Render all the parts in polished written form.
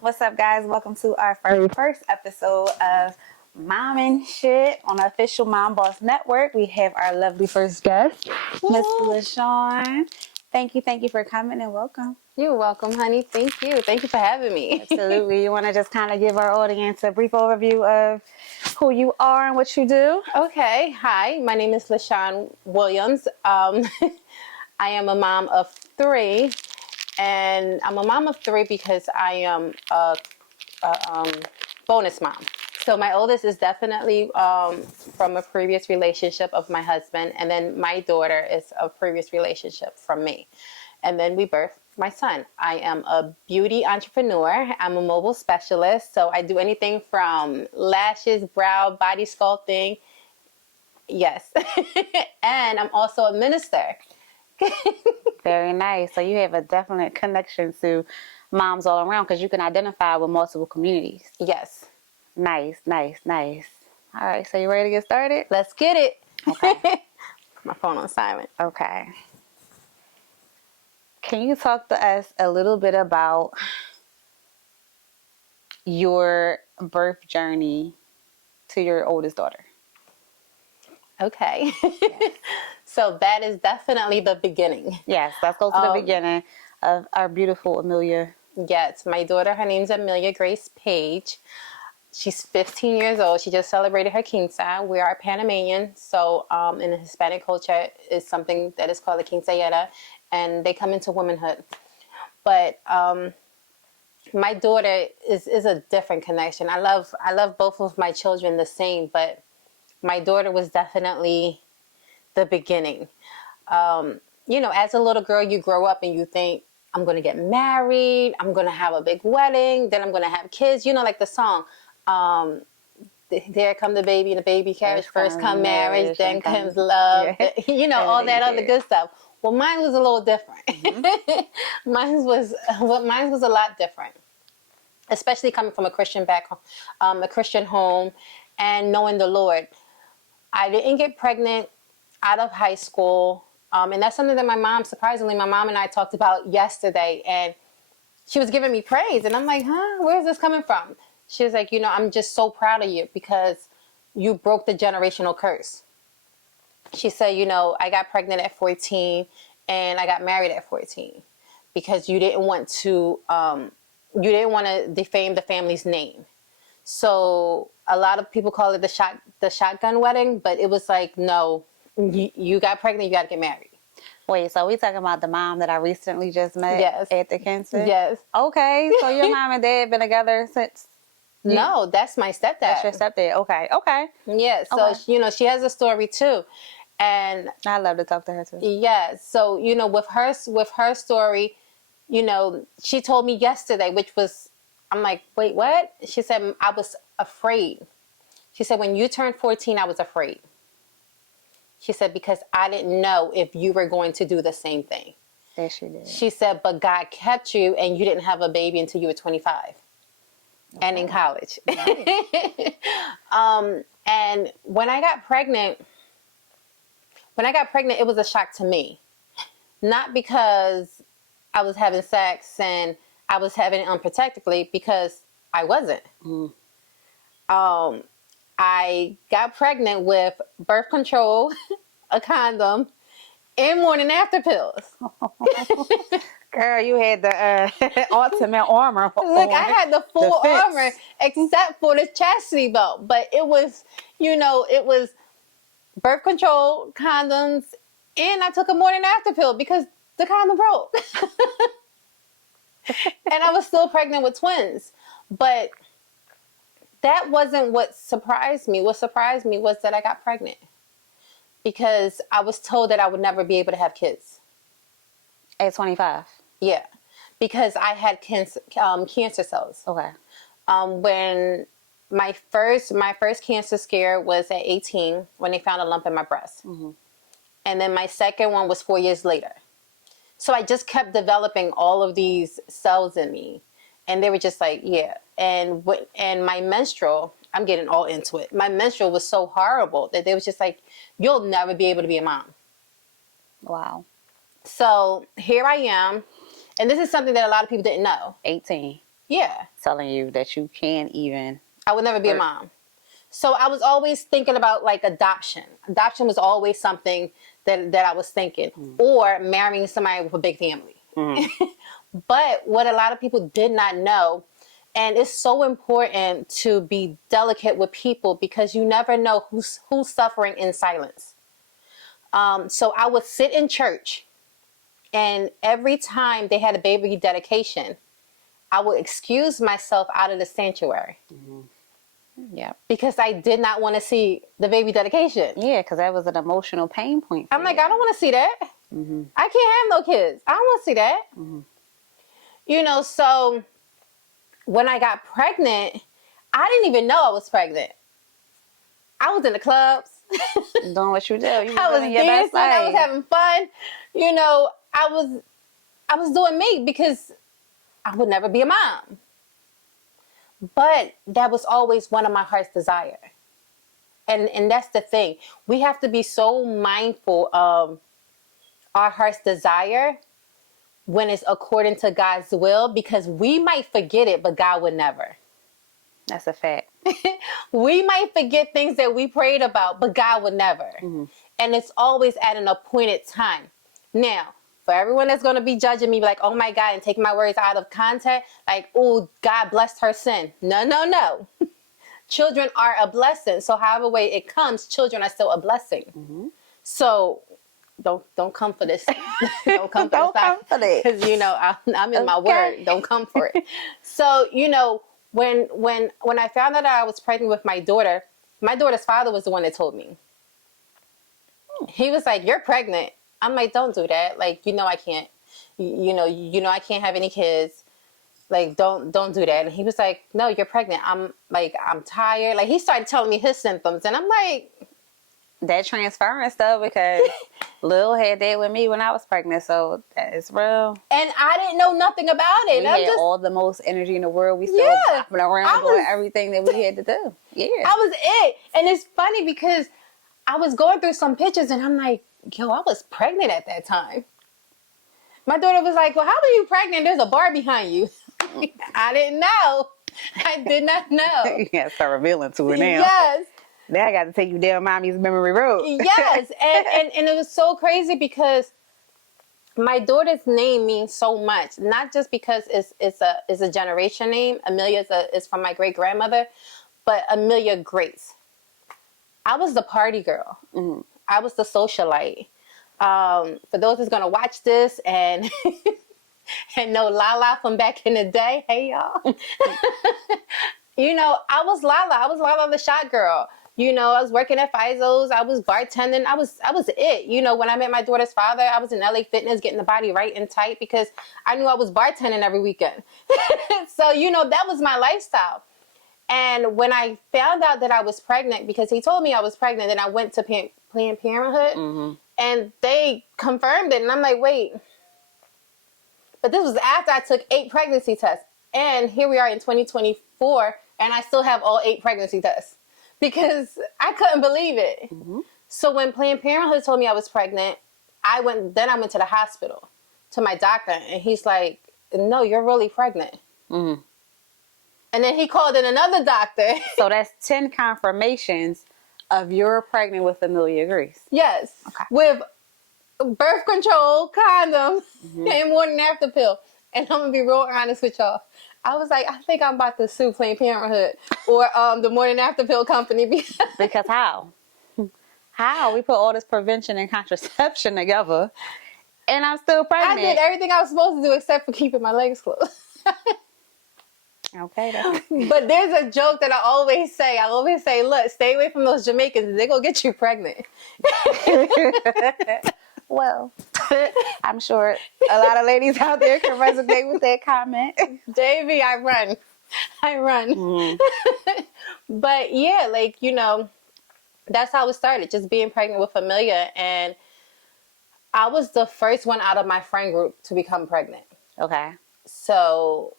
What's up, guys? Welcome to our very first episode of Mom and Shit on the official Mom Boss Network. We have our lovely first guest, Miss LaShawn. Thank you for coming and welcome. You're welcome, honey. Thank you. Thank you for having me. Absolutely. You want to just kind of give our audience a brief overview of who you are and what you do? Okay. Hi, my name is LaShawn Williams. I am a mom of three, and I'm a mom of three because I am a bonus mom. So my oldest is definitely from a previous relationship of my husband, and then my daughter is a previous relationship from me. And then we birthed my son. I am a beauty entrepreneur. I'm a mobile specialist. So I do anything from lashes, brow, body sculpting. Yes. And I'm also a minister. Very nice. So you have a definite connection to moms all around because you can identify with multiple communities. Yes. Nice. All right, so you ready to get started? Let's get it. Okay. My phone on silent. Okay. Can you talk to us a little bit about your birth journey to your oldest daughter? Okay. So that is definitely the beginning. Yes, let's go to the beginning of our beautiful Amelia. Yes, my daughter, her name's Amelia Grace Page. She's 15 years old. She just celebrated her quinceañera. We are Panamanian, so in the Hispanic culture, is something that is called a quinceañera, and they come into womanhood. But my daughter is a different connection. I love both of my children the same, but my daughter was definitely the beginning. As a little girl, you grow up and you think, I'm going to get married, I'm going to have a big wedding, then I'm going to have kids. Like the song, there come the baby in the baby carriage, first come marriage, then comes love, all that other good stuff. Well, mine was a little different. Mm-hmm. Mine was a lot different, especially coming from a Christian a Christian home and knowing the Lord. I didn't get pregnant out of high school. And that's something that surprisingly, my mom and I talked about yesterday. And she was giving me praise. And I'm like, where is this coming from? She was like, I'm just so proud of you because you broke the generational curse. She said, I got pregnant at 14 and I got married at 14 because you didn't want to defame the family's name. So a lot of people call it the shotgun wedding, but it was like, no, you got pregnant, you got to get married. Wait, so we talking about the mom that I recently just met at the cancer? Yes. Okay, so your mom and dad been together since? No, that's my stepdad. That's your stepdad. Okay. Yeah, so okay. She has a story too. And I love to talk to her too. Yeah, so with her story, she told me yesterday, I'm like, wait, what? She said, I was afraid. She said, when you turned 14, I was afraid. She said, because I didn't know if you were going to do the same thing. Yes, she did. She said, but God kept you and you didn't have a baby until you were 25 and in college. Right. And when I got pregnant, it was a shock to me. Not because I was having sex and I was having it unprotectedly, because I wasn't. Mm. I got pregnant with birth control, a condom, and morning after pills. Girl, you had the ultimate armor. Look, I had the full armor except for the chastity belt. But it was, it was birth control, condoms, and I took a morning after pill because the condom broke. And I was still pregnant with twins. But that wasn't what surprised me. What surprised me was that I got pregnant because I was told that I would never be able to have kids. At 25? Yeah, because I had cancer cells. Okay. When my first cancer scare was at 18 when they found a lump in my breast. Mm-hmm. And then my second one was 4 years later. So I just kept developing all of these cells in me. And they were just like, yeah. And my menstrual, I'm getting all into it. My menstrual was so horrible that they was just like, you'll never be able to be a mom. Wow. So here I am. And this is something that a lot of people didn't know. 18. Yeah. telling you that you can't even. I would never be a mom. So I was always thinking about like adoption. Adoption was always something that I was thinking, or marrying somebody with a big family. But what a lot of people did not know, and it's so important to be delicate with people because you never know who's suffering in silence. So I would sit in church, and every time they had a baby dedication, I would excuse myself out of the sanctuary. Yeah. Because I did not want to see the baby dedication. Yeah, because that was an emotional pain point. I'm like, I don't want to see that. I can't have no kids. I don't want to see that. You know, so when I got pregnant, I didn't even know I was pregnant. I was in the clubs. Doing what you do. You I was living your best dancing. I life. was having fun. You know, I was doing me because I would never be a mom. But that was always one of my heart's desire. And that's the thing. We have to be so mindful of our heart's desire when it's according to God's will, because we might forget it, but God would never. That's a fact. We might forget things that we prayed about, but God would never. And it's always at an appointed time. Now, for everyone that's going to be judging me like, oh my God, and taking my words out of context, like, oh, God blessed her sin. No, no, no. Children are a blessing. So however way it comes, children are still a blessing. So don't come for this. Don't come for Don't this. come for that. Because, you know, I'm in my word. Don't come for it. So, you know, when I found out that I was pregnant with my daughter's father was the one that told me. He was like, you're pregnant. I'm like, don't do that. Like, you know, I can't, you know, I can't have any kids. Like, don't do that. And he was like, no, you're pregnant. I'm tired. Like, he started telling me his symptoms. And I'm like, that transference stuff, because Lil had that with me when I was pregnant, so that is real. And I didn't know nothing about it. We had all the most energy in the world. We still hopping around doing everything that we had to do. Yeah. I was it. And it's funny because I was going through some pictures and I'm like, yo, I was pregnant at that time. My daughter was like, well, how are you pregnant? There's a bar behind you. I didn't know. I did not know. You gotta start revealing to her now. Yes. Now I got to take you down mommy's memory road. Yes. And it was so crazy because my daughter's name means so much. Not just because it's a generation name. Amelia is from my great grandmother, but Amelia Grace. I was the party girl. I was the socialite. For those who's gonna watch this and and know Lala from back in the day, hey y'all. You know, I was Lala. I was Lala the shot girl. You know, I was working at Fizo's. I was bartending. I was it. You know, when I met my daughter's father, I was in LA Fitness getting the body right and tight because I knew I was bartending every weekend. So, you know, that was my lifestyle. And when I found out that I was pregnant, because he told me I was pregnant, then I went to Planned Parenthood and they confirmed it. And I'm like, wait. But this was after I took 8 pregnancy tests. And here we are in 2024, and I still have all 8 pregnancy tests because I couldn't believe it. So when Planned Parenthood told me I was pregnant, I went to the hospital to my doctor, and he's like, no, you're really pregnant. And then he called in another doctor. So that's 10 confirmations of you're pregnant with Amelia Grace. Yes. Okay. With birth control, condoms, and morning after pill. And I'm going to be real honest with y'all. I was like, I think I'm about to sue Planned Parenthood or the morning after pill company. Because how? How? We put all this prevention and contraception together, and I'm still pregnant. I did everything I was supposed to do except for keeping my legs closed. Okay. But there's a joke that I always say. I always say, look, stay away from those Jamaicans. They're going to get you pregnant. Well, I'm sure a lot of ladies out there can resonate with that comment. JV, I run. But yeah, like, you know, that's how it started. Just being pregnant with Amelia. And I was the first one out of my friend group to become pregnant. Okay. So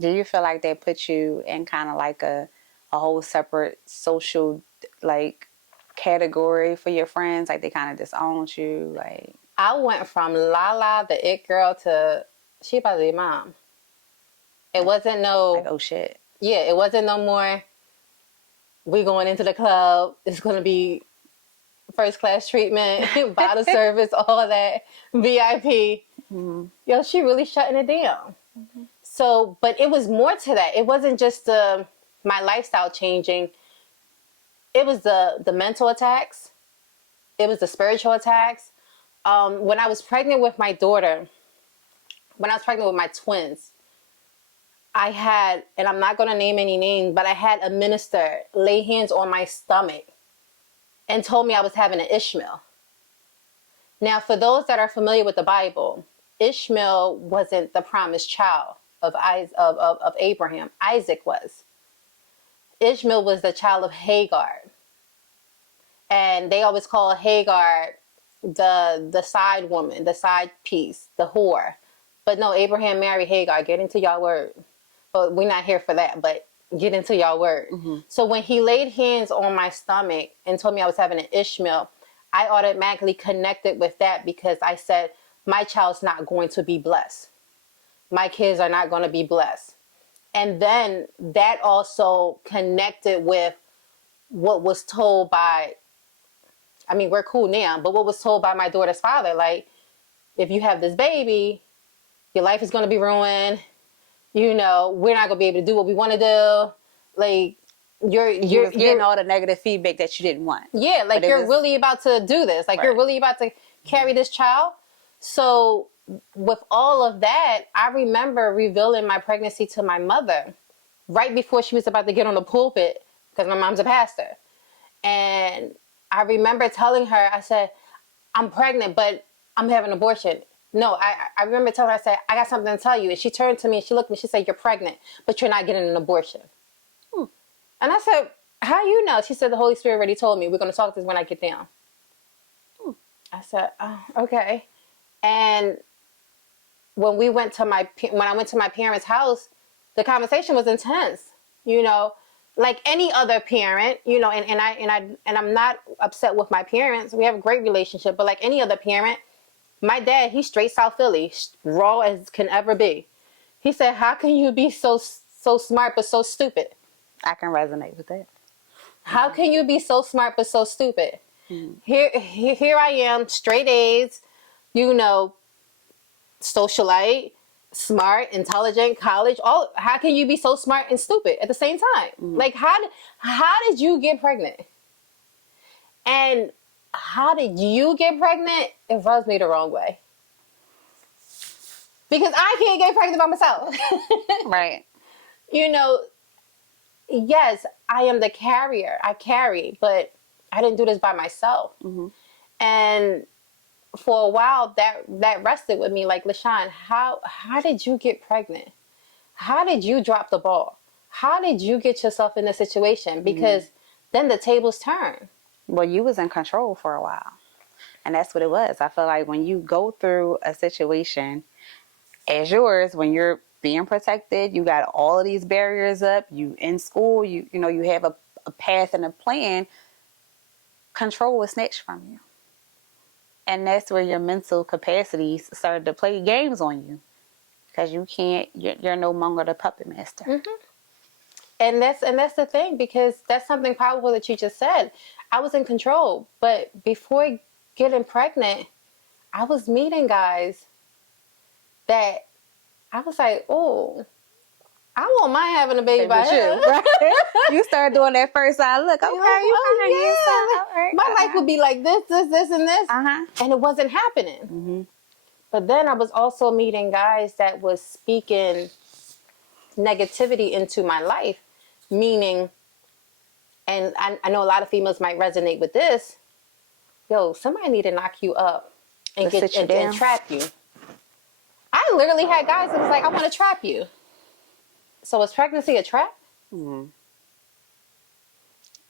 do you feel like they put you in kind of like a whole separate social, like, category for your friends? Like, they kind of disowned you? Like, I went from Lala, the it girl, to she about to be mom. It wasn't no like, oh shit. Yeah, it wasn't no more. We going into the club. It's gonna be first class treatment, bottle service, all of that, VIP. Mm-hmm. Yo, she really shutting it down. Mm-hmm. So, but it was more to that. It wasn't just my lifestyle changing. It was the mental attacks. It was the spiritual attacks. When I was pregnant with my daughter, when I was pregnant with my twins, I had, and I'm not going to name any names, but I had a minister lay hands on my stomach and told me I was having an Ishmael. Now, for those that are familiar with the Bible, Ishmael wasn't the promised child of Abraham. Isaac was. Ishmael was the child of Hagar. And they always call Hagar the side woman, the side piece, the whore. But no, Abraham married Hagar. Get into y'all word. But we're not here for that, but get into y'all word. Mm-hmm. So when he laid hands on my stomach and told me I was having an Ishmael, I automatically connected with that because I said, my child's not going to be blessed. My kids are not going to be blessed. And then that also connected with what was told by, I mean, we're cool now, but what was told by my daughter's father, like, if you have this baby, your life is going to be ruined. You know, we're not going to be able to do what we want to do. Like, you're getting all the negative feedback that you didn't want. Yeah, like you're really about to do this. Like, right. You're really about to carry this child. So with all of that, I remember revealing my pregnancy to my mother right before she was about to get on the pulpit because my mom's a pastor. And I remember telling her, I said, I'm pregnant, but I'm having an abortion. No, I remember telling her, I said, I got something to tell you. And she turned to me and she looked at me, she said, you're pregnant, but you're not getting an abortion. And I said, how you know? She said, the Holy Spirit already told me. We're going to talk this when I get down. I said, oh, okay. And when I went to my parents' house, the conversation was intense, you know, like any other parent, you know, and I'm not upset with my parents. We have a great relationship, but like any other parent, my dad, he's straight South Philly, raw as can ever be. He said, how can you be so smart but so stupid? I can resonate with that. How can you be so smart but so stupid? Here I am, straight A's, you know, socialite, smart, intelligent, college. All. How can you be so smart and stupid at the same time? Like, how did you get pregnant? And how did you get pregnant? It rubs me the wrong way. Because I can't get pregnant by myself. Right. You know, yes, I am the carrier. I carry, but I didn't do this by myself. And for a while, that rested with me. Like, LaShawn, how did you get pregnant? How did you drop the ball? How did you get yourself in this situation? Because then the tables turn. Well, you was in control for a while. And that's what it was. I feel like when you go through a situation as yours, when you're being protected, you got all of these barriers up, you in school, you know, you have a path and a plan, control was snatched from you. And that's where your mental capacities started to play games on you. Because you're no longer the puppet master. And that's the thing, because that's something powerful that you just said. I was in control, but before getting pregnant, I was meeting guys that I was like, oh, I won't mind having a baby by him. Right? You started doing that first eye look. Okay, my life would be like this, and this. And it wasn't happening. But then I was also meeting guys that was speaking negativity into my life, meaning, and I know a lot of females might resonate with this, yo, somebody need to knock you up and and trap you. I literally had guys that was like, I want to trap you. So is pregnancy a trap?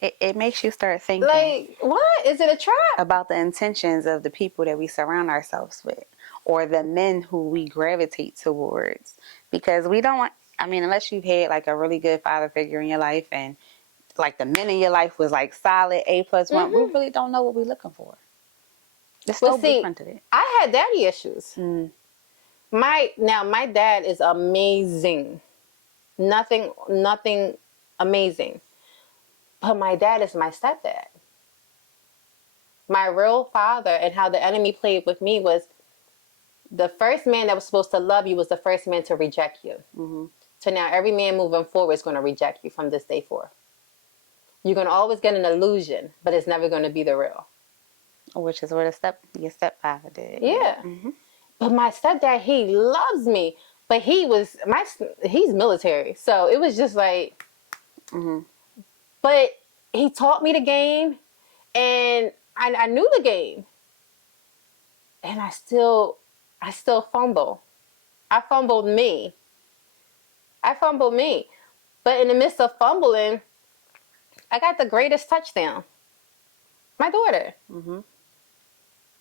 It makes you start thinking. Like, what? Is it a trap? About the intentions of the people that we surround ourselves with, or the men who we gravitate towards. Because we don't want, I mean, unless you've had like a really good father figure in your life and like the men in your life was like solid A+1, we really don't know what we're looking for. There's no blueprint to it. I had daddy issues. My dad is amazing. Nothing amazing. But my dad is my stepdad. My real father, and how the enemy played with me was the first man that was supposed to love you was the first man to reject you. Mm-hmm. So now every man moving forward is going to reject you from this day forth. You're going to always get an illusion, but it's never going to be the real. Which is what your stepfather did. Yeah. Mm-hmm. But my stepdad, he loves me, but he's military. So it was just like, Mm-hmm. but he taught me the game, and I knew the game. And I still fumble. I fumbled me. But in the midst of fumbling, I got the greatest touchdown. My daughter. Mm-hmm.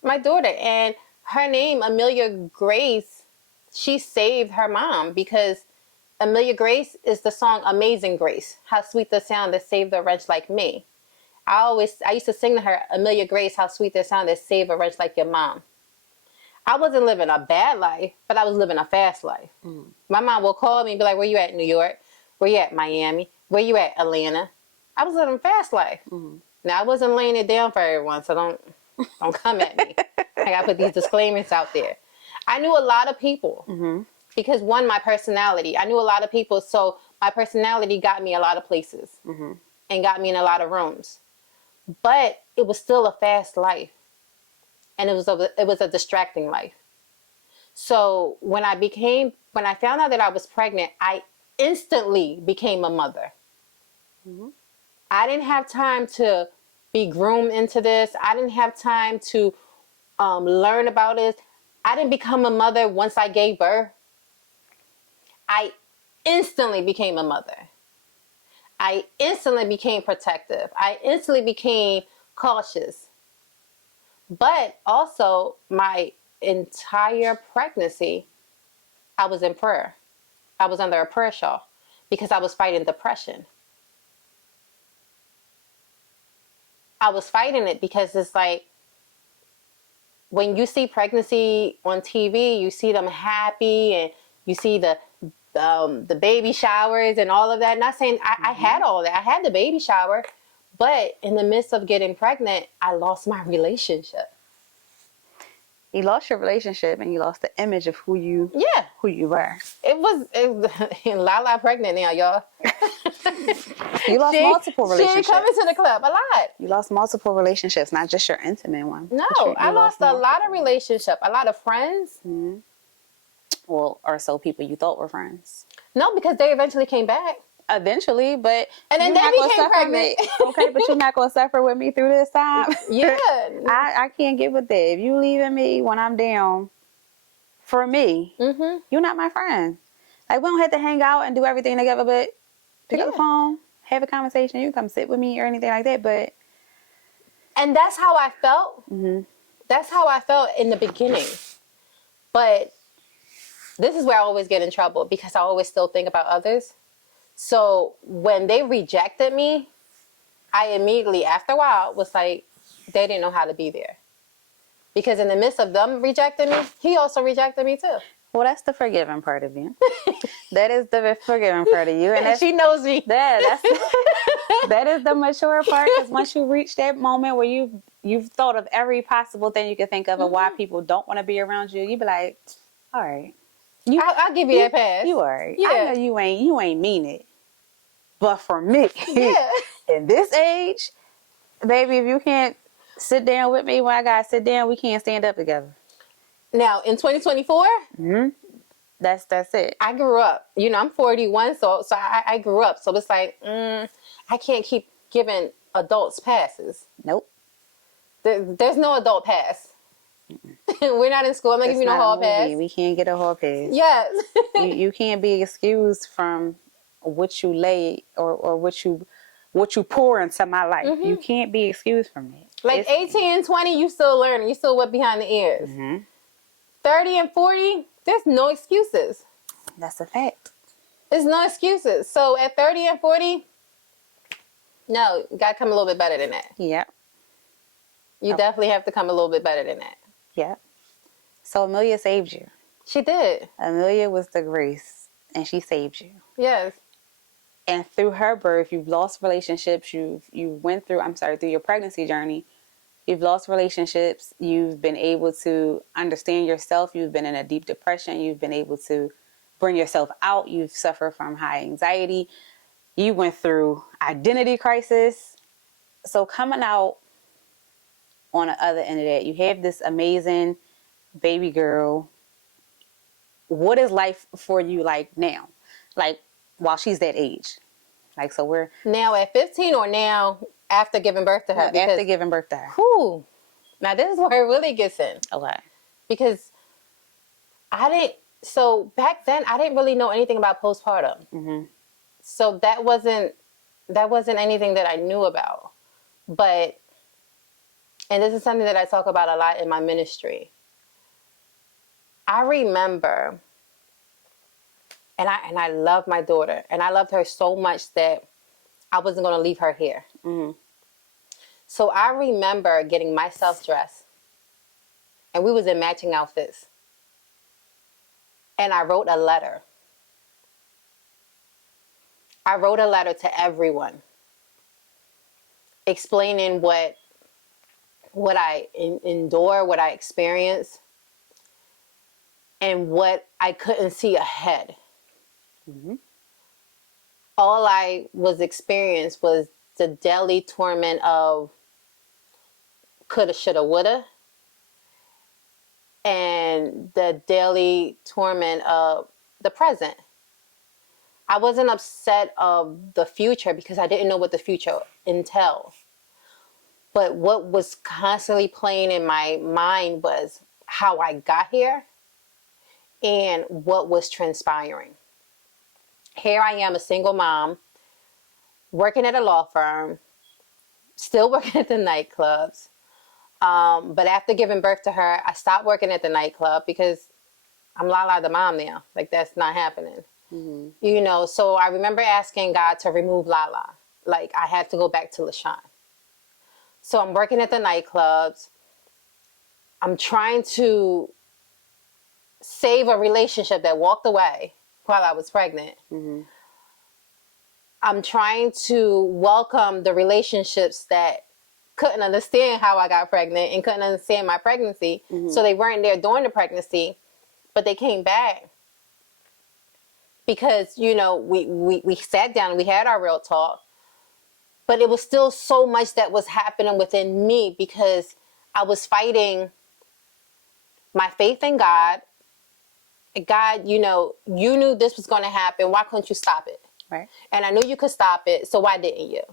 My daughter. And her name, Amelia Grace, she saved her mom, because Amelia Grace is the song Amazing Grace. How sweet the sound that saved a wretch like me. I used to sing to her, Amelia Grace, how sweet the sound that saved a wretch like your mom. I wasn't living a bad life, but I was living a fast life. Mm. My mom will call me and be like, where you at, New York? Where you at, Miami? Where you at, Atlanta? I was living a fast life. Mm-hmm. Now, I wasn't laying it down for everyone, so don't come at me. I got to put these disclaimers out there. I knew a lot of people, mm-hmm. because one, my personality. I knew a lot of people, so my personality got me a lot of places, mm-hmm. and got me in a lot of rooms. But it was still a fast life. And it was a distracting life. So when I found out that I was pregnant, I instantly became a mother. Mm-hmm. I didn't have time to be groomed into this. I didn't have time to learn about this. I didn't become a mother once I gave birth. I instantly became a mother. I instantly became protective. I instantly became cautious. But also, my entire pregnancy, I was in prayer. I was under a prayer shawl because I was fighting depression. I was fighting it because it's like, when you see pregnancy on TV, you see them happy, and you see the baby showers and all of that. Not saying I had all that. I had the baby shower. But in the midst of getting pregnant, I lost my relationship. You lost your relationship, and you lost the image of who you were. It was Lala pregnant now, y'all. You lost multiple relationships. She coming to the club a lot. You lost multiple relationships, not just your intimate one. No, I lost a lot of relationships, a lot of friends. Mm-hmm. Well, or so people you thought were friends. No, because they eventually came back. Eventually, but and then they became pregnant. Okay, but you're not gonna suffer with me through this time. Yeah, I can't get with that. If you leaving me when I'm down, for me, mm-hmm. you're not my friend. Like, we don't have to hang out and do everything together, but pick up the phone, have a conversation. You can come sit with me or anything like that. But and that's how I felt. Mm-hmm. That's how I felt in the beginning. But this is where I always get in trouble, because I always still think about others. So when they rejected me, I immediately, after a while, was like, they didn't know how to be there. Because in the midst of them rejecting me, he also rejected me too. Well, that's the forgiving part of you. That is the forgiving part of you. And she knows me. That is the mature part, because once you reach that moment where you've thought of every possible thing you could think of, mm-hmm. why people don't want to be around you, you be like, all right. I'll give you a pass. You all right. Yeah. I know you ain't mean it. But for me, in this age, baby, if you can't sit down with me when I gotta sit down, we can't stand up together. Now, in 2024, mm-hmm. that's it. I grew up. I'm 41, so I grew up. So it's like, I can't keep giving adults passes. Nope. There's no adult pass. We're not in school. I'm not giving you no hall pass. We can't get a hall pass. Yes. you can't be excused from what you lay or what you pour into my life. Mm-hmm. You can't be excused from that. Like 18 and 20, you still learning. You still wet behind the ears. Mm-hmm. 30 and 40, there's no excuses. That's a fact. There's no excuses. So at 30 and 40, no, you got to come a little bit better than that. Yeah. You definitely have to come a little bit better than that. Yeah. So Amelia saved you. She did. Amelia was the grace, and she saved you. Yes. And through her birth, you've lost relationships. You went through, I'm sorry, through your pregnancy journey, you've lost relationships. You've been able to understand yourself. You've been in a deep depression. You've been able to bring yourself out. You've suffered from high anxiety. You went through identity crisis. So coming out on the other end of that, you have this amazing baby girl. What is life for you like now? Like while she's that age? Like, so we're now at 15 or now after giving birth to her? no, after giving birth to her. Whew, now this is where it really gets in. Okay. Because so back then I didn't really know anything about postpartum. Mm-hmm. So that wasn't anything that I knew about. But, and this is something that I talk about a lot in my ministry. I remember, and I love my daughter, and I loved her so much that I wasn't going to leave her here. Mm-hmm. So I remember getting myself dressed, and we was in matching outfits. And I wrote a letter. I wrote a letter to everyone, explaining what I endure, what I experienced, and what I couldn't see ahead. Mm-hmm. All I was experienced was the daily torment of coulda, shoulda, woulda, and the daily torment of the present. I wasn't upset of the future because I didn't know what the future entailed. But what was constantly playing in my mind was how I got here and what was transpiring. Here I am, a single mom, working at a law firm, still working at the nightclubs. But after giving birth to her, I stopped working at the nightclub because I'm Lala the mom now. Like, that's not happening. Mm-hmm. You know, so I remember asking God to remove Lala. Like, I had to go back to LaShawn. So I'm working at the nightclubs. I'm trying to save a relationship that walked away while I was pregnant. Mm-hmm. I'm trying to welcome the relationships that couldn't understand how I got pregnant and couldn't understand my pregnancy. Mm-hmm. So they weren't there during the pregnancy, but they came back. Because, you know, we sat down and we had our real talk, but it was still so much that was happening within me because I was fighting my faith in God. God, you know, you knew this was going to happen. Why couldn't you stop it? Right. And I knew you could stop it. So why didn't you?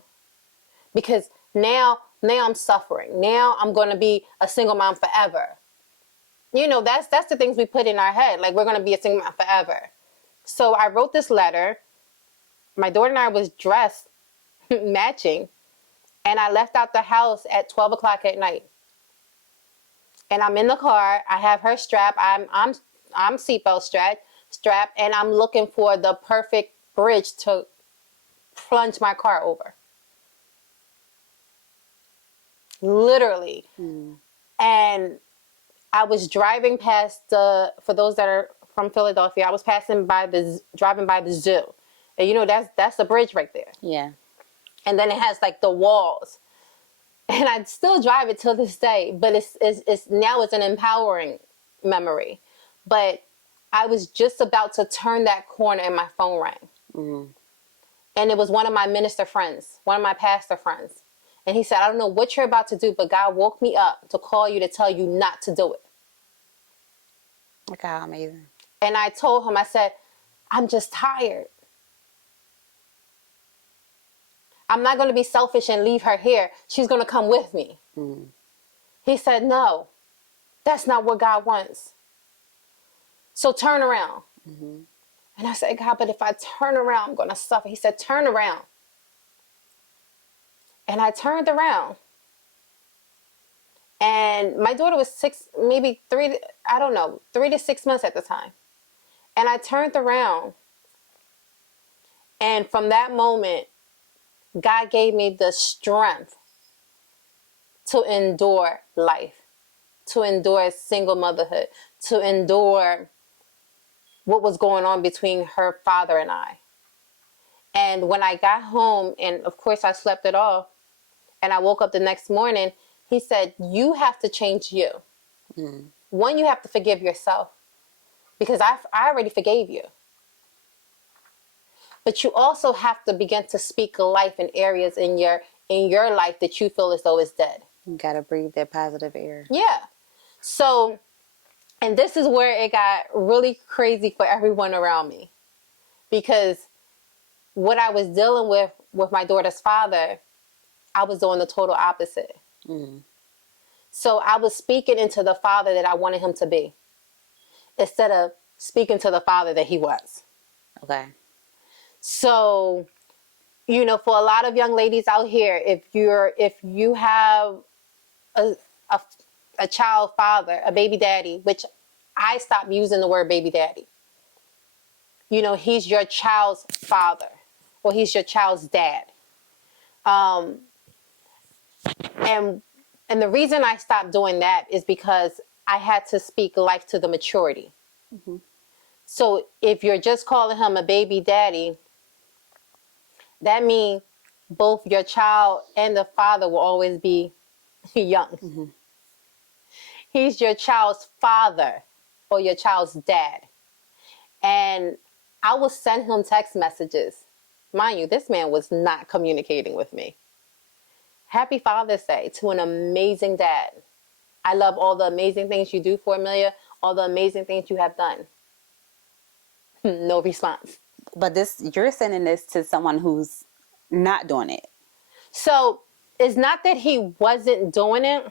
Because now I'm suffering. Now I'm going to be a single mom forever. You know, that's the things we put in our head. Like, we're going to be a single mom forever. So I wrote this letter. My daughter and I was dressed, matching, and I left out the house at 12 o'clock at night. And I'm in the car. I have her strapped. I'm seatbelt strapped, and I'm looking for the perfect bridge to plunge my car over. Literally. Mm. And I was driving past for those that are from Philadelphia, I was driving by the zoo. And you know, that's the bridge right there. Yeah. And then it has like the walls. And I still drive it till this day, but it's now it's an empowering memory. But I was just about to turn that corner and my phone rang. Mm-hmm. And it was one of my minister friends, one of my pastor friends. And he said, I don't know what you're about to do, but God woke me up to call you to tell you not to do it. Look how amazing. And I told him, I said, I'm just tired. I'm not going to be selfish and leave her here. She's going to come with me. Mm. He said, no, that's not what God wants. So turn around. Mm-hmm. And I said, God, but if I turn around, I'm going to suffer. He said, turn around. And I turned around. And my daughter was 3 to 6 months at the time. And I turned around. And from that moment, God gave me the strength to endure life, to endure single motherhood, to endure what was going on between her father and I. And when I got home, and of course I slept it off, and I woke up the next morning, he said, you have to change you. Mm. One, you have to forgive yourself, because I already forgave you. But you also have to begin to speak life in areas in your life that you feel as though it's dead. You gotta breathe that positive air. Yeah. So, and this is where it got really crazy for everyone around me, because what I was dealing with my daughter's father, I was doing the total opposite. Mm. So I was speaking into the father that I wanted him to be, instead of speaking to the father that he was. Okay. So, for a lot of young ladies out here, if you have a child father, a baby daddy, which I stopped using the word baby daddy. He's your child's father, or he's your child's dad. And the reason I stopped doing that is because I had to speak life to the maturity. Mm-hmm. So if you're just calling him a baby daddy, that means both your child and the father will always be young. Mm-hmm. He's your child's father or your child's dad. And I will send him text messages. Mind you, this man was not communicating with me. Happy Father's Day to an amazing dad. I love all the amazing things you do for Amelia, all the amazing things you have done. No response. But you're sending this to someone who's not doing it. So it's not that he wasn't doing it.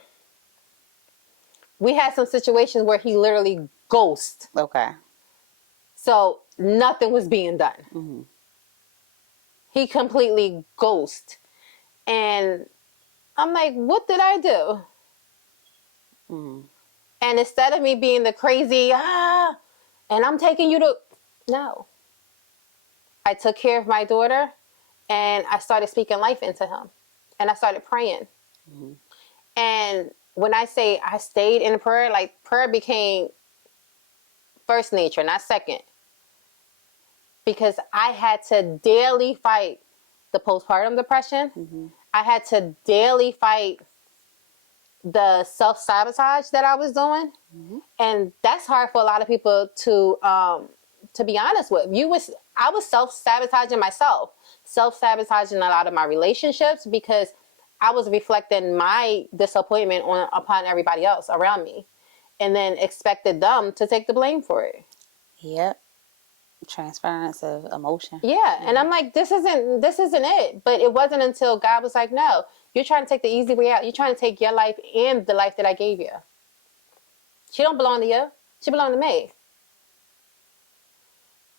We had some situations where he literally ghosted. Okay. So nothing was being done. Mm-hmm. He completely ghosted. And I'm like, what did I do? Mm-hmm. And instead of me being the crazy, and I'm taking you to, no. I took care of my daughter, and I started speaking life into him. And I started praying. Mm-hmm. And when I say I stayed in prayer, like prayer became first nature, not second. Because I had to daily fight the postpartum depression. Mm-hmm. I had to daily fight the self-sabotage that I was doing. Mm-hmm. And that's hard for a lot of people to be honest with. I was self-sabotaging myself, self-sabotaging a lot of my relationships, because I was reflecting my disappointment upon everybody else around me, and then expected them to take the blame for it. Yep. Transference of emotion. Yeah. Mm-hmm. And I'm like, this isn't it. But it wasn't until God was like, no, you're trying to take the easy way out. You're trying to take your life and the life that I gave you. She don't belong to you. She belongs to me.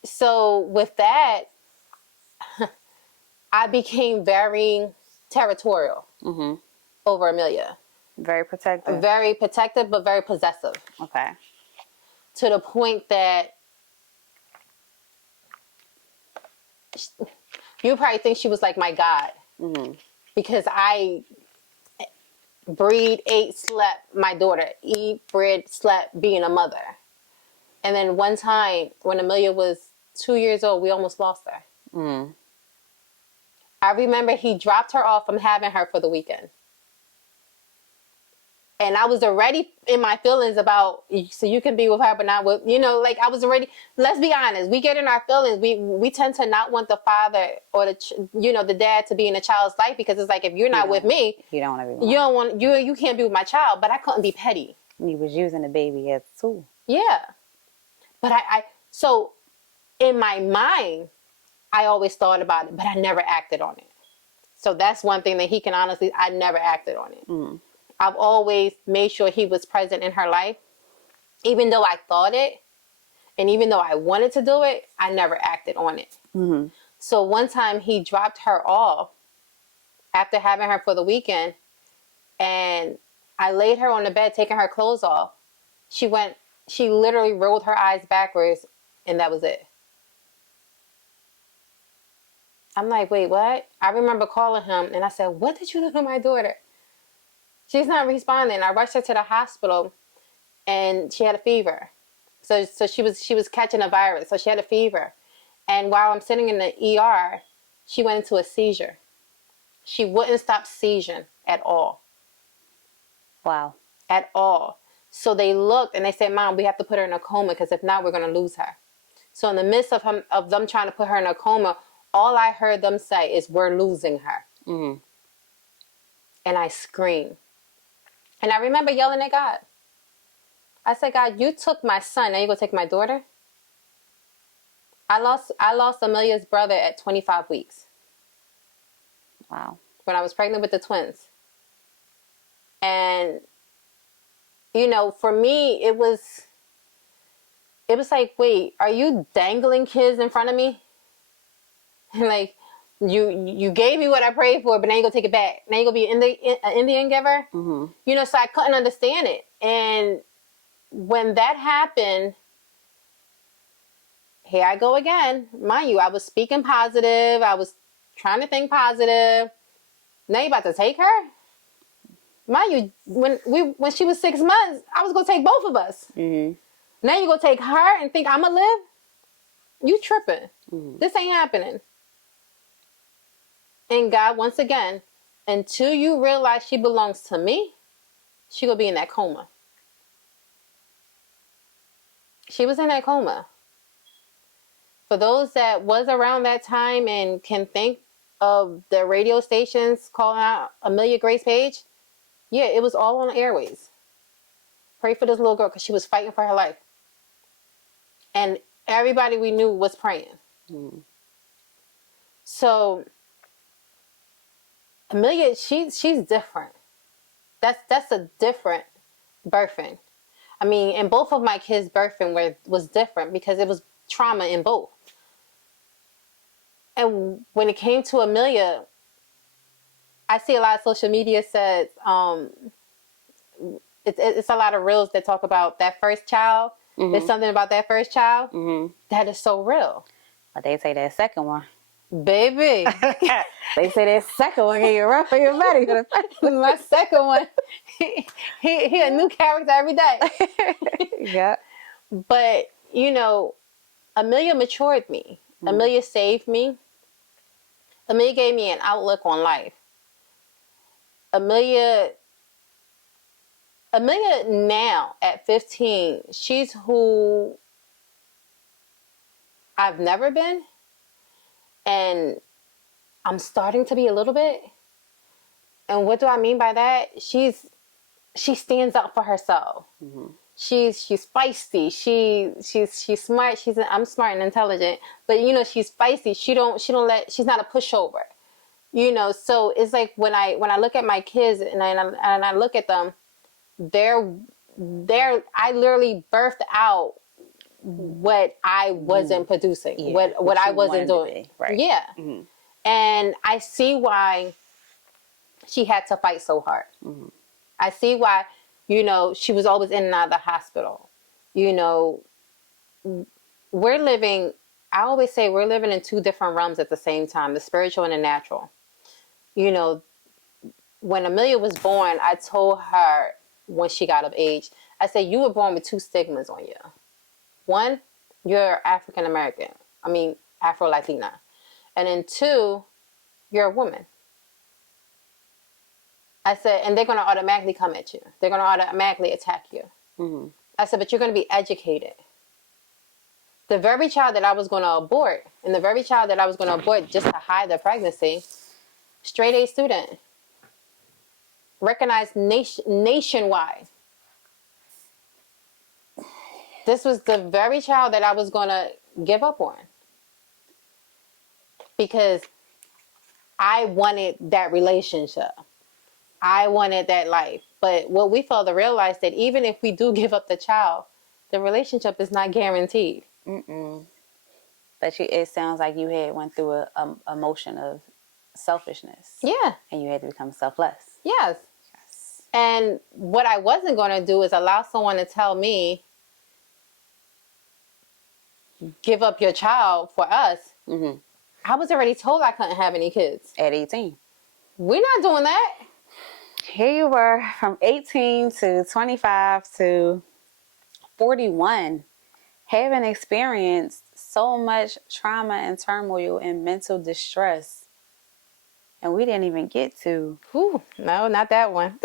So with that, I became very territorial. Mm-hmm. Over Amelia. Very protective. Very protective, but very possessive. Okay. To the point that you probably think she was like my God. Mm-hmm. Because I breed, ate, slept my daughter. Eat, breed, slept being a mother. And then one time when Amelia was 2 years old, we almost lost her. Mm. I remember he dropped her off from having her for the weekend. And I was already in my feelings about, so you can be with her, but not with, I was already, let's be honest, we get in our feelings. We tend to not want the father or the dad to be in the child's life, because it's like, if you're not with me, you don't want to be. You don't want, you can't be with my child. But I couldn't be petty. You was using the baby as a tool. Yeah. But so in my mind, I always thought about it, but I never acted on it. So that's one thing that he can honestly, I never acted on it. Mm. I've always made sure he was present in her life. Even though I thought it, and even though I wanted to do it, I never acted on it. Mm-hmm. So one time he dropped her off after having her for the weekend, and I laid her on the bed, taking her clothes off. She literally rolled her eyes backwards, and that was it. I'm like, wait, what? I remember calling him, and I said, what did you do to my daughter? She's not responding. I rushed her to the hospital, and she had a fever. So she was catching a virus. So she had a fever. And while I'm sitting in the ER, she went into a seizure. She wouldn't stop seizing at all. Wow. At all. So they looked and they said, Mom, we have to put her in a coma because if not, we're going to lose her. So in the midst of them trying to put her in a coma, all I heard them say is, we're losing her. Mm-hmm. And I screamed. And I remember yelling at God. I said, God, you took my son. Now you're going to take my daughter? I lost Amelia's brother at 25 weeks. Wow. When I was pregnant with the twins. And, you know, for me, it was like, wait, are you dangling kids in front of me? Like, you gave me what I prayed for, but now you're going to take it back. Now you're going to be an Indian giver? Mm-hmm. You know, so I couldn't understand it. And when that happened, here I go again. Mind you, I was speaking positive. I was trying to think positive. Now you about to take her? Mind you, when she was 6 months, I was going to take both of us. Mm-hmm. Now you going to take her and think I'm going to live? You tripping. Mm-hmm. This ain't happening. And God, once again, until you realize she belongs to me, she going to be in that coma. She was in that coma. For those that was around that time and can think of the radio stations calling out Amelia Grace Page, yeah, it was all on the airways. Pray for this little girl because she was fighting for her life. And everybody we knew was praying. Mm-hmm. So Amelia, she's different. That's a different birthing. I mean, and both of my kids' birthing was different because it was trauma in both. And when it came to Amelia, I see a lot of social media says it's a lot of reels that talk about that first child. Mm-hmm. There's something about that first child Mm-hmm. is so real. But they say that second one. Baby. They say that second one get rough for your body. My second one, he a new character every day. Yeah. But, you know, Amelia matured me. Mm. Amelia saved me. Amelia gave me an outlook on life. Amelia now at 15, she's who I've never been. And I'm starting to be a little bit. And what do I mean by that? She stands up for herself. Mm-hmm. She's feisty. She's smart. I'm smart and intelligent, but you know, she's feisty. she's not a pushover. You know, so it's like when I look at my kids and I look at them, I literally birthed out what I wasn't producing, what I wasn't doing. Right. Yeah. Mm-hmm. And I see why she had to fight so hard. Mm-hmm. I see why, you know, she was always in and out of the hospital. You know, I always say we're living in two different realms at the same time, the spiritual and the natural. You know, when Amelia was born, I told her when she got of age, I said, you were born with two stigmas on you. One, you're African American. I mean, Afro-Latina. And then two, you're a woman. I said, and they're going to automatically come at you. They're going to automatically attack you. Mm-hmm. I said, but you're going to be educated. The very child that I was going to abort, and the very child that I was going to abort just to hide the pregnancy, straight A student, recognized nationwide. This was the very child that I was going to give up on. Because I wanted that relationship. I wanted that life. But what we failed to realize that even if we do give up the child, the relationship is not guaranteed. Mm-mm. But it sounds like you had went through a emotion of selfishness. Yeah. And you had to become selfless. Yes. And what I wasn't going to do is allow someone to tell me, give up your child for us. Mm-hmm. I was already told I couldn't have any kids. At 18. We're not doing that. Here you were from 18 to 25 to 41, having experienced so much trauma and turmoil and mental distress. And we didn't even get to. Whew, no, not that one.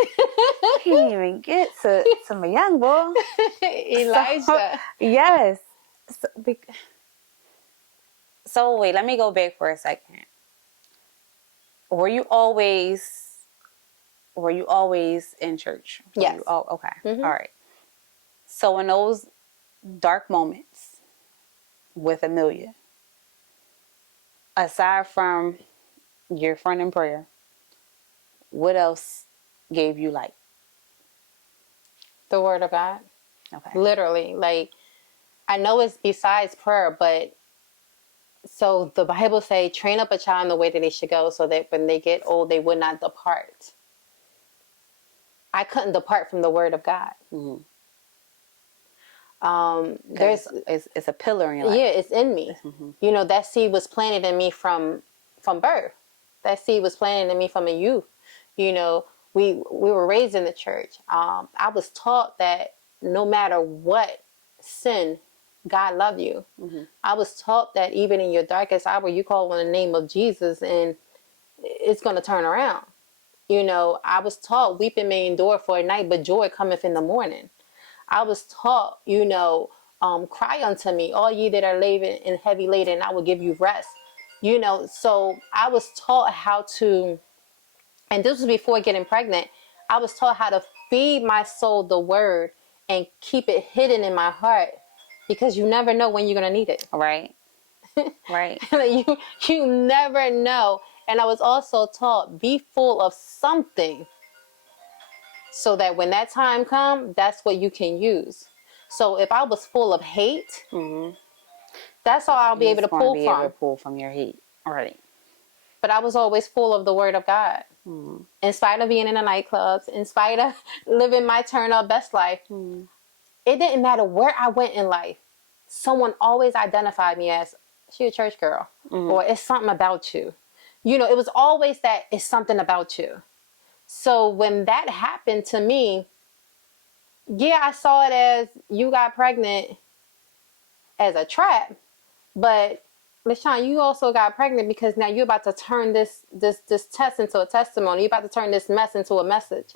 We didn't even get to my young boy. Elijah. So, yes. So wait, let me go back for a second. Were you always in church? Yes. Okay. Mm-hmm. All right. So in those dark moments with Amelia, aside from your friend in prayer, what else gave you light? The word of God. Okay. Literally. Like, I know it's besides prayer, but so the Bible say, train up a child in the way that they should go so that when they get old, they would not depart. I couldn't depart from the word of God. Mm-hmm. It's a pillar in your life. Yeah, it's in me. Mm-hmm. You know, that seed was planted in me from birth. That seed was planted in me from a youth. You know, we were raised in the church. I was taught that no matter what sin, God loved you. Mm-hmm. I was taught that even in your darkest hour, you call on the name of Jesus and it's going to turn around. You know, I was taught weeping may endure for a night, but joy cometh in the morning. I was taught, you know, cry unto me, all ye that are laden and heavy laden, and I will give you rest. You know, so I was taught how to, and this was before getting pregnant, I was taught how to feed my soul the word and keep it hidden in my heart because you never know when you're going to need it. Right. Right. you never know. And I was also taught, be full of something so that when that time comes, that's what you can use. So if I was full of hate, mm-hmm. that's all I'll be able to pull from. Able to pull from your hate. Right. But I was always full of the word of God. Mm-hmm. In spite of being in the nightclubs, in spite of living my turn up best life, mm-hmm. It didn't matter where I went in life. Someone always identified me as, she a church girl, mm-hmm. or it's something about you. You know, it was always that it's something about you. So when that happened to me, yeah, I saw it as you got pregnant as a trap, but LaShawn, you also got pregnant because now you're about to turn this test into a testimony. You're about to turn this mess into a message,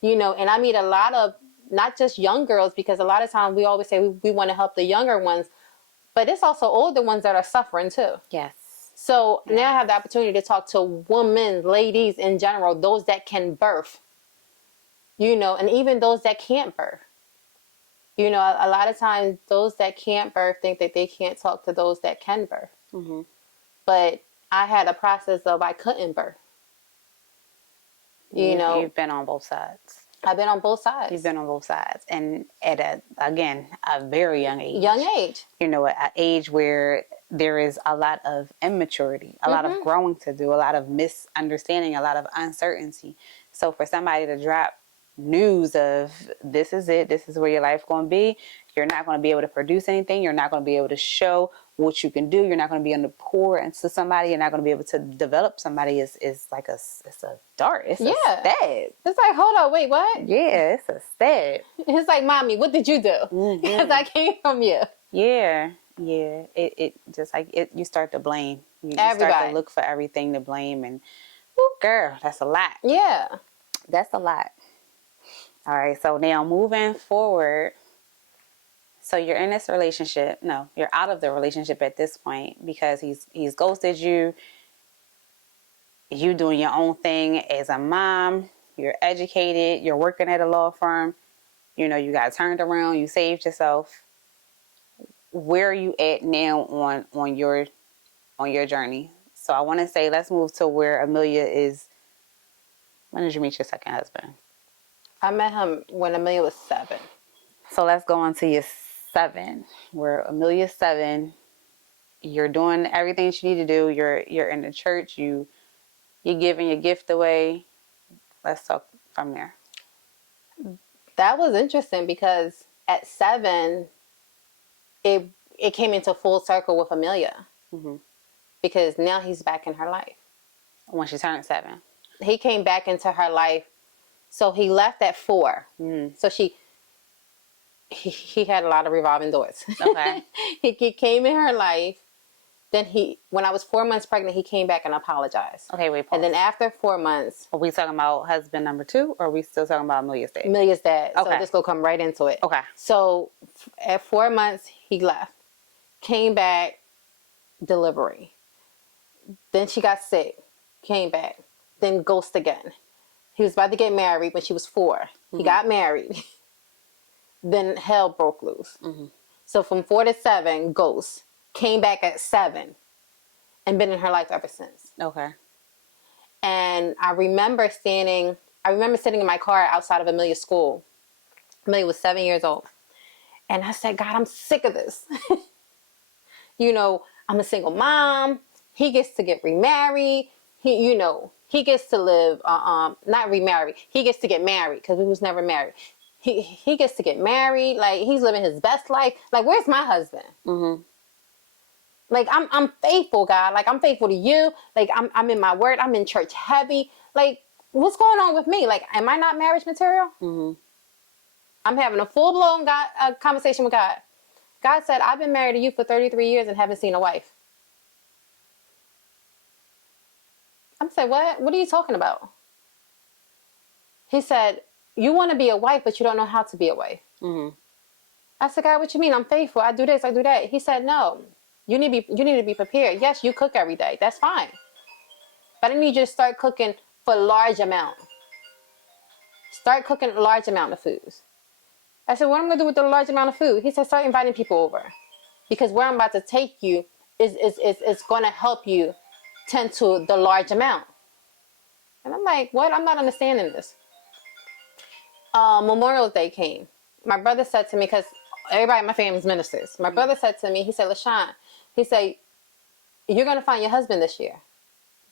you know. And I meet a lot of not just young girls, because a lot of times we always say we want to help the younger ones, but it's also older ones that are suffering too. Yes. So now I have the opportunity to talk to women, ladies in general, those that can birth, you know, and even those that can't birth. You know, a lot of times those that can't birth think that they can't talk to those that can birth. Mm-hmm. But I had a process of I couldn't birth. You know, you've been on both sides. I've been on both sides. You've been on both sides, and at a very young age. Young age. You know, an age where there is a lot of immaturity, a mm-hmm. lot of growing to do, a lot of misunderstanding, a lot of uncertainty. So for somebody to drop news of this is it, this is where your life's going to be, you're not going to be able to produce anything, you're not going to be able to show what you can do, you're not going to be able to pour into somebody, you're not going to be able to develop somebody, is like it's a dart, it's a stab. It's like, hold on, wait, what? Yeah, it's a stab. It's like, mommy, what did you do? Mm-hmm. Because I came from you. Yeah. It just like it, you start to blame. You start to look for everything to blame, and girl, that's a lot. Yeah, that's a lot. All right, so now moving forward. So you're in this relationship. No, you're out of the relationship at this point because he's ghosted you. You doing your own thing as a mom. You're educated. You're working at a law firm. You know, you got turned around. You saved yourself. Where are you at now on your journey? So I want to say, let's move to where Amelia is. When did you meet your second husband? I met him when Amelia was 7. So let's go on to your 7, where Amelia's 7. You're doing everything that you need to do. You're in the church. You're giving your gift away. Let's talk from there. That was interesting because at 7, it came into full circle with Amelia, mm-hmm. because now he's back in her life. When she turned 7, he came back into her life. So he left at 4. Mm. So he had a lot of revolving doors. Okay. He came in her life. Then when I was 4 months pregnant, he came back and apologized. Okay, wait, pause. And then after 4 months... Are we talking about husband number 2, or are we still talking about Amelia's dad? Amelia's dad. Okay. So this will come right into it. Okay. So at 4 months, he left. Came back, delivery. Then she got sick. Came back. Then ghost again. He was about to get married when she was 4. Mm-hmm. He got married. Then hell broke loose. Mm-hmm. So from 4 to 7, ghost. Came back at 7 and been in her life ever since. Okay. And I remember sitting in my car outside of Amelia's school. Amelia was 7 years old. And I said, God, I'm sick of this. I'm a single mom. He gets to get remarried. He gets to live, not remarried. He gets to get married because we was never married. He gets to get married. Like, he's living his best life. Like, where's my husband? Mm-hmm. Like, I'm faithful, God. Like, I'm faithful to you. Like, I'm in my word. I'm in church heavy. Like, what's going on with me? Like, am I not marriage material? Mm-hmm. I'm having a full-blown conversation with God. God said, I've been married to you for 33 years and haven't seen a wife. I'm saying, what? What are you talking about? He said, you want to be a wife, but you don't know how to be a wife. Mm-hmm. I said, God, what you mean? I'm faithful. I do this, I do that. He said, no. You need to be prepared. Yes, you cook every day. That's fine. But I need you to start cooking for a large amount. Start cooking a large amount of foods. I said, what am I going to do with the large amount of food? He said, start inviting people over. Because where I'm about to take you is going to help you tend to the large amount. And I'm like, what? I'm not understanding this. Memorial Day came. My brother said to me, because everybody in my family is ministers. My brother said to me, he said, LaShawn, he said, you're going to find your husband this year.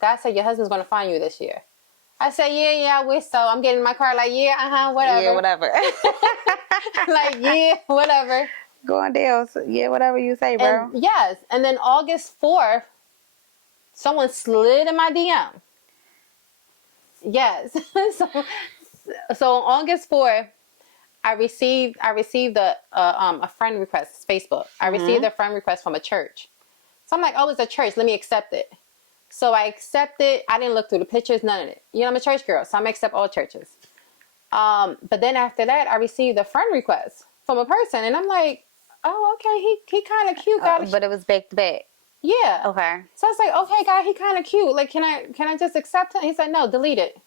God said your husband's going to find you this year. I said, yeah, I wish so. I'm getting in my car like, yeah, whatever. Yeah, whatever. Like, yeah, whatever. Going down. Yeah, whatever you say, bro. And, yes. And then August 4th, someone slid in my DM. Yes. So on August 4th, I received a friend request, Facebook. I received a friend request from a church. So I'm like, oh, it's a church. Let me accept it. So I accepted. I didn't look through the pictures, none of it. I'm a church girl, so I'm going to accept all churches. But then after that, I received a friend request from a person. And I'm like, oh, okay, he kind of cute. But it was back to back. Yeah. Okay. So I was like, okay, God, he kind of cute. Like, can I just accept him? He said, no, delete it.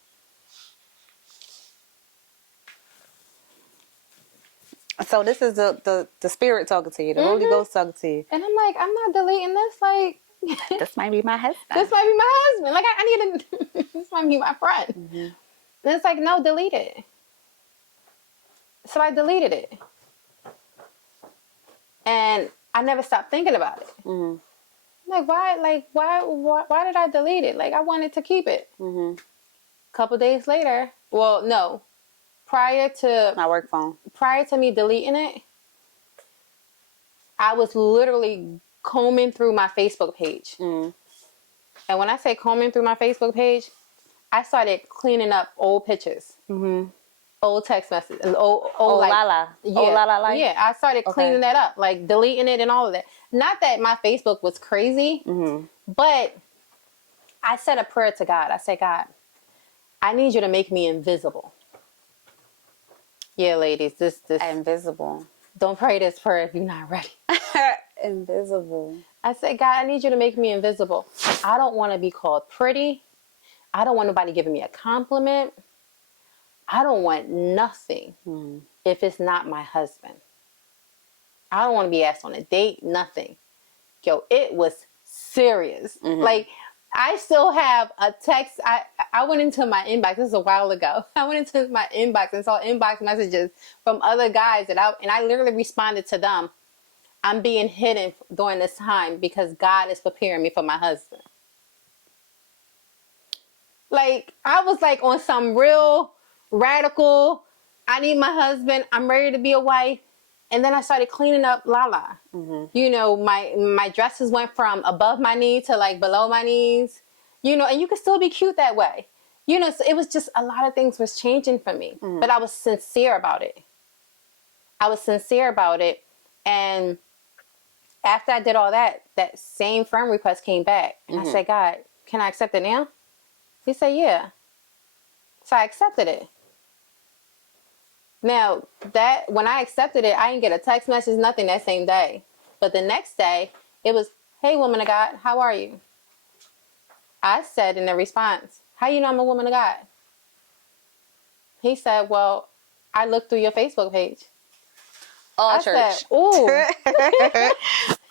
So this is the spirit talking to you, the Holy Ghost talking to you. And I'm like, I'm not deleting this. Like, this might be my husband. This might be my husband. Like, I need to. This might be my friend. Mm-hmm. And it's like, no, delete it. So I deleted it, and I never stopped thinking about it. Mm-hmm. Like, why? Like, why did I delete it? Like, I wanted to keep it. Mm-hmm. Couple days later, well, no. Prior to my work phone. Prior to me deleting it, I was literally combing through my Facebook page. Mm. And when I say combing through my Facebook page, I started cleaning up old pictures, old text messages, old like, Lala. Yeah, Lala. Yeah, I started cleaning that up, like deleting it and all of that. Not that my Facebook was crazy, but I said a prayer to God. I said, God, I need you to make me invisible. Yeah, ladies, this invisible. Don't pray this prayer if you're not ready. Invisible. I said, God, I need you to make me invisible. I don't want to be called pretty. I don't want nobody giving me a compliment. I don't want nothing if it's not my husband. I don't want to be asked on a date, nothing. Yo, it was serious. Like, I still have a text. I went into my inbox. This is a while ago. I went into my inbox and saw inbox messages from other guys and I literally responded to them. I'm being hidden during this time because God is preparing me for my husband. Like, I was like on some real radical, I need my husband, I'm ready to be a wife. And then I started cleaning up Lala. My dresses went from above my knee to like below my knees, and you could still be cute that way. So it was just a lot of things was changing for me, but I was sincere about it. I was sincere about it. And after I did all that, that same friend request came back. And I said, God, can I accept it now? He said, yeah. So I accepted it. Now, that when I accepted it, I didn't get a text message, nothing that same day. But the next day, it was, hey, woman of God, how are you? I said in the response, how you know I'm a woman of God? He said, well, I looked through your Facebook page. All I church. said, ooh.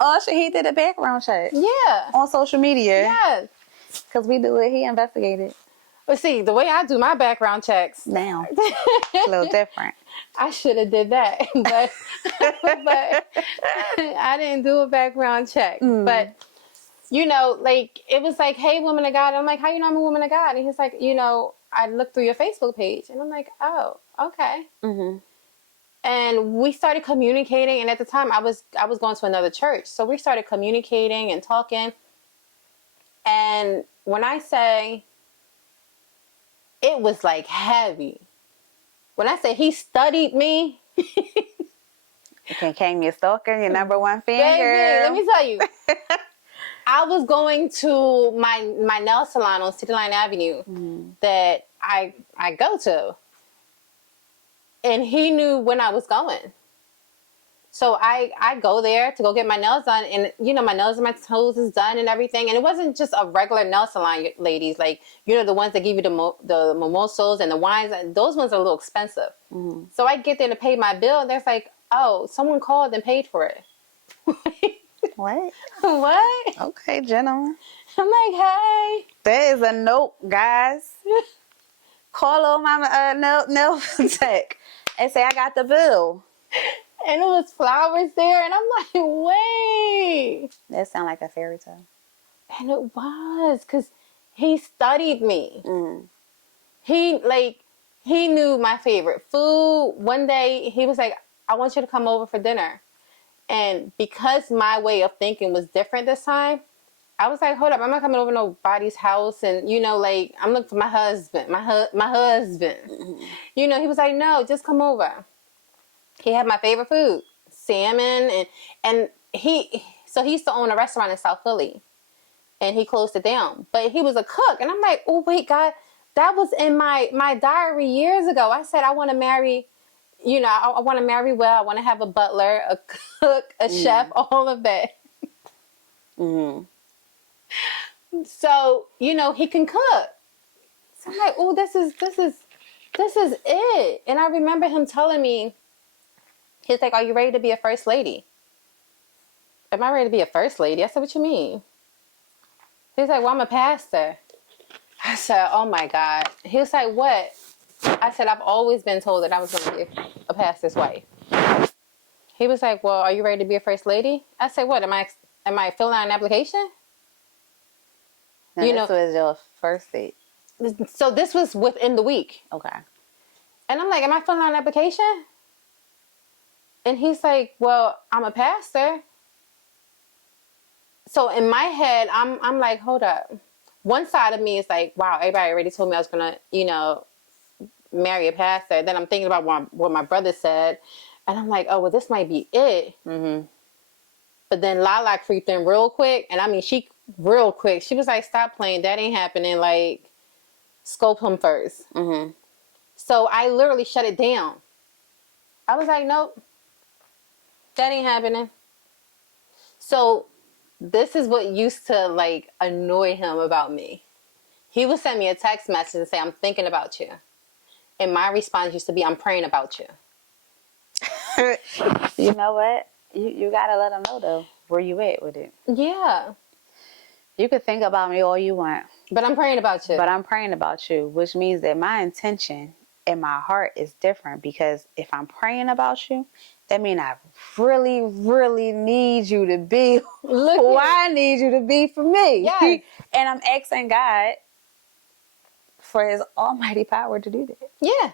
Oh, shit, he did a background check. Yeah. On social media. Yes. Because we do it. He investigated. But see, the way I do my background checks. Now. It's a little different. I should have did that. But I didn't do a background check. But, you know, like, it was like, hey, woman of God. I'm like, how you know I'm a woman of God? And he's like, you know, I looked through your Facebook page. And I'm like, oh, okay. And we started communicating. And at the time, I was going to another church. So we started communicating and talking. And when I say it was like heavy, when I say he studied me, You came your stalker, your number one fan, baby, girl. let me tell you, I was going to my nail salon on City Line Avenue that I go to, and he knew when I was going. So I go there to go get my nails done, and you know, my nails and my toes is done and everything. And it wasn't just a regular nail salon, ladies. Like, you know, the ones that give you the mimosas and the wines. Those ones are a little expensive. So I get there to pay my bill, and there's like, oh, someone called and paid for it. What? What? Okay, gentlemen. I'm like, hey. There is a note, guys. Call old mama no tech and say I got the bill. And it was flowers there, and I'm like, wait. That sound like a fairy tale. And it was, because he studied me. He knew my favorite food. One day, he was like, I want you to come over for dinner. And because my way of thinking was different this time, I was like, hold up, I'm not coming over nobody's house. And, you know, like, I'm looking for my husband, my husband. You know, he was like, no, just come over. He had my favorite food, salmon, and he used to own a restaurant in South Philly, and he closed it down. But he was a cook, and I'm like, oh wait, God, that was in my diary years ago. I said I want to marry, you know, I want to marry well. I want to have a butler, a cook, a chef, all of that. So, you know, he can cook. So I'm like, oh, this is it. And I remember him telling me, he's like, are you ready to be a first lady? Am I ready to be a first lady? I said, what you mean? He's like, well, I'm a pastor. I said, oh my God. He was like, what? I said, I've always been told that I was going to be a pastor's wife. He was like, well, are you ready to be a first lady? I said, what? Am I filling out an application? Now, this was your first date. So this was within the week. Okay. And I'm like, am I filling out an application? And he's like, well, I'm a pastor. So in my head, I'm like, hold up. One side of me is like, wow, everybody already told me I was going to, you know, marry a pastor. Then I'm thinking about what my brother said. And I'm like, oh, well, this might be it. But then Lala creeped in real quick. And I mean, real quick. She was like, stop playing. That ain't happening. Like, scope him first. So I literally shut it down. I was like, nope. That ain't happening. So this is what used to like annoy him about me. He would send me a text message and say, I'm thinking about you. And my response used to be, I'm praying about you. You know what? You got to let him know, though, where you at with it. Yeah. You could think about me all you want. But I'm praying about you. But I'm praying about you, which means that my intention in my heart is different, because if I'm praying about you, that means I really, really need you to be who I need you to be for me. Yes. And I'm asking God for his almighty power to do that. Yeah.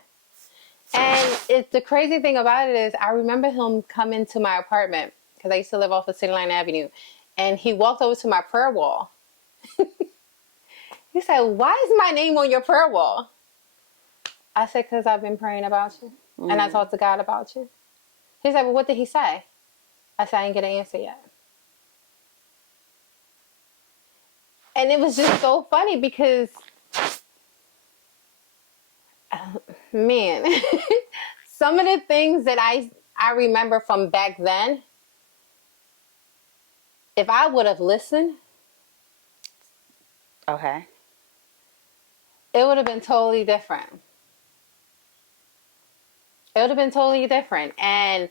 And the crazy thing about it is I remember him coming to my apartment, because I used to live off of City Line Avenue. And he walked over to my prayer wall. He said, why is my name on your prayer wall? I said, because I've been praying about you. And I talked to God about you. He's like, well, what did he say? I said, I didn't get an answer yet. And it was just so funny because, man, some of the things that I remember from back then, if I would have listened, Okay. it would have been totally different. It would have been totally different. And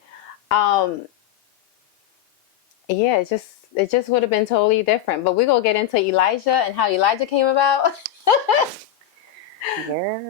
yeah, it just would have been totally different. But we're gonna get into Elijah and how Elijah came about. Girl.